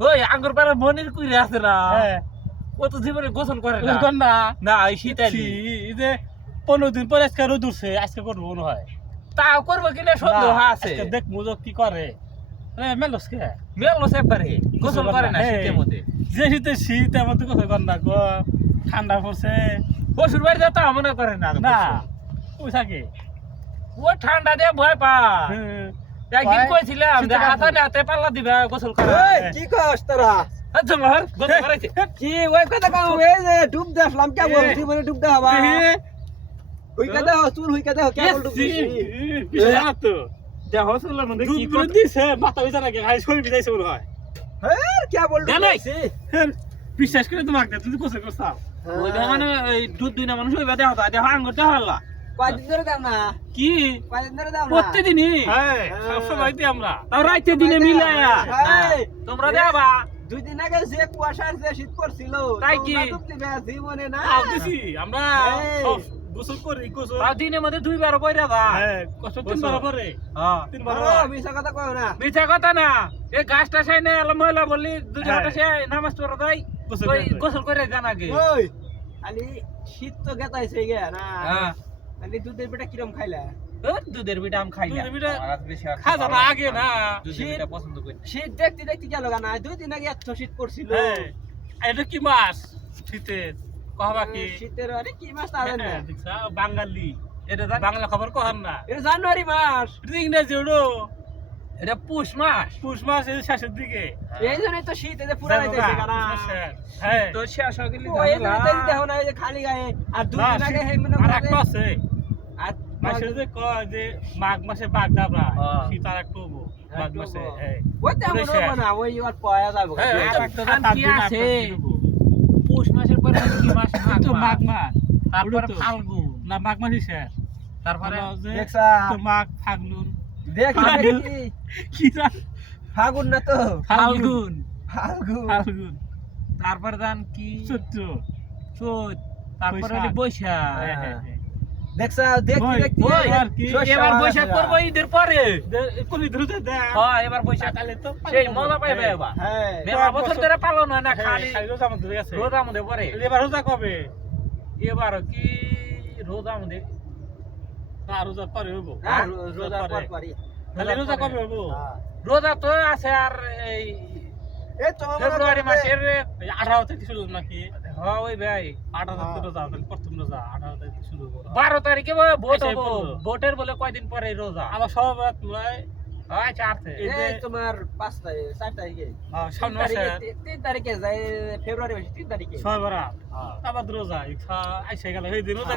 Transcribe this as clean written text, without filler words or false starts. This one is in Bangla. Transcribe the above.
ওই আঙ্গুর পাড়ার মনির কুইরে আছে না হ্যাঁ ও তো জীবনে গোসল করে না বুঝবেন না না এই শীতালি এই যে 15 দিন পরে আজকে রোদ উঠছে আজকে করবো মনে হয় তাও করবো কিনা সন্দেহ আছে আজকে দেখ মুজো কি করে মেলোস কে মেলো সেপারে গোসল করে না শীতের মধ্যে যে শীতে শীত এমন তো গোসল কর না গো ঠান্ডা পড়ছে পশুর বাড়িতে তো মনে করে না না ওই থাকে ও ঠান্ডা দিয়ে ভয় পা একদিন কইছিলাম যে হাতে পাল্লা দিবে গোসল করে কি কস তোরা আচ্ছা মহর গোসল করাইছে কি ওই কথা কও এই যে ডুব দেখলাম কে বলছি মানে ডুব দেখাবা ওই কথা চুল হই কথা কে বল ডুব তো দেহ চুলের মধ্যে কি করে দিছে মাথা বিছা নাকি খাই শরীর বিছাইছে মনে হয় হ্যাঁ কে বল ডুব জানাইছে বিশ্বাস করে তোমাকে তুমি গোসল করছাও ওই মানে এই দুধ দুই না মানুষ ওই বাদে হতা দেহ আঙ্গুর দেহ হল্লা কয়দিন ধরে দাও না কি কয়দিন ধরে দাও না প্রতিদিনই হ্যাঁ সব সময় দিই আমরা তাও রাইতে দিনে মিলায়া হ্যাঁ। তোমরা দেবা দুই দিন আগে যে কুয়াশার যে শীত পড়ছিল তাই কি? তোমরা ডুব দিবে জীবনে না তাও দিছি আমরা এই। সব গোসল করি গোসল তাও দিনের মধ্যে দুইবার কইরা দা হ্যাঁ কষ্ট তিনবার পরে হ্যাঁ তিনবার বড় মিছা কথা কও না মিথ্যা কথা না এই গাছটা সাই না এলা মহিলা বললি দুই হ্যাঁ। ঘন্টা সে নামাজ পড়া দেয় গোসল ওই করে দেয়। গোসল করে দেন আগে ওই খালি শীত তো গেতাইছে গে না হ্যাঁ খালি দুধের বেটা কিরম খাইলা দুধের বিটা আম খাই না দুধের বিটা আমার আজ বেশি আর খাজা না আগে না দুধের বিটা পছন্দ করি না। শীত দেখতে দেখতে গেল না দুই দিন আগে এত শীত পড়ছিল হ্যাঁ এটা কি মাস শীতের কহবা কি শীতের আরে কি মাস তা জানি না দেখছা বাঙালি এটা জান বাংলা খবর কহান না এটা জানুয়ারি মাস এটা ইংরেজি ওড়ো এটা পুষ মাস পুষ মাস এই শেষের দিকে এই জন্যই তো শীত এতে পুরা যাইতেছে কানা হ্যাঁ তো শেষ হয়ে গেলি ও এই জন্যই তো দেখো না এই যে খালি গায়ে আর দুই দিন আগে হে মনে আর একটা করে আছে আর মাসে যে কয় যে মাঘ মাসে বাঘ ডাবরা হ্যাঁ। শীত আর একটু হবো মাঘ মাসে হ্যাঁ ওই তো পুরো আমরা শেষ। না ওই আর পয়া যাবে হ্যাঁ, আর এটা একটা জান সাত কি দিন আছে? আপনার হবো। পুষ মাসের পরে কি মাস তো মাঘ মাঘ মাস মাস তারপরে ওটা তো। ফাল্গুন না মাঘ মাসই শেষ তারপরে হলো যে দেখছা তো মাঘ ফাল্গুন দেখ ফাল্গুন। কি কি জান ফাগুন না তো ফাল্গুন ফাল্গুন ফাল্গুন তারপরে জান কি চৈত্র চৈত তারপরে হলো বৈশাখ। বৈশাখ হ্যাঁ, হ্যাঁ, হ্যাঁ। দেখছা দেখতে ওই, দেখতে ওই, আর কি? শস্য এবার হওয়া বৈশাখ গেছে। করবো ঈদের পরে কোন ধরতে দেখ হ্যাঁ এবার বৈশাখ তাহলে তো সেই মজা পাইবে হ্যাঁ। এবার হ্যাঁ মেলা বছর ধরে পালন হয় না খালি খালি রোজা মধ্যে গেছে রোজা মধ্যে পরে এবার রোজা কবে এবার কি রোজা মধ্যে না রোজা পরে হইব হ্যাঁ, রোজার পর পরই তাহলে রোজা কবে হইব হ্যাঁ। রোজা তো আছে আর এই এই তো আমার ফেব্রুয়ারি মাসের 18 থেকে শুরু নাকি হ্যাঁ ওই ভাই 18 থেকে রোজা তাহলে প্রথম রোজা 18 থেকে শুরু হবো 12 তারিখে বলে ভোট আচ্ছা, হবো পনেরো। ভোটের বলে কয়দিন পরে রোজা আমার সব রাত নয় আচ্ছা আছে এই যে- এই তোমার 5 তারিখ 4 তারিখে সামনে মাসে 3 তারিখে যায় ফেব্রুয়ারি মাসে 3 তারিখে ছয় বারা আবার রোজা আইসা গেল সেই দিন রোজা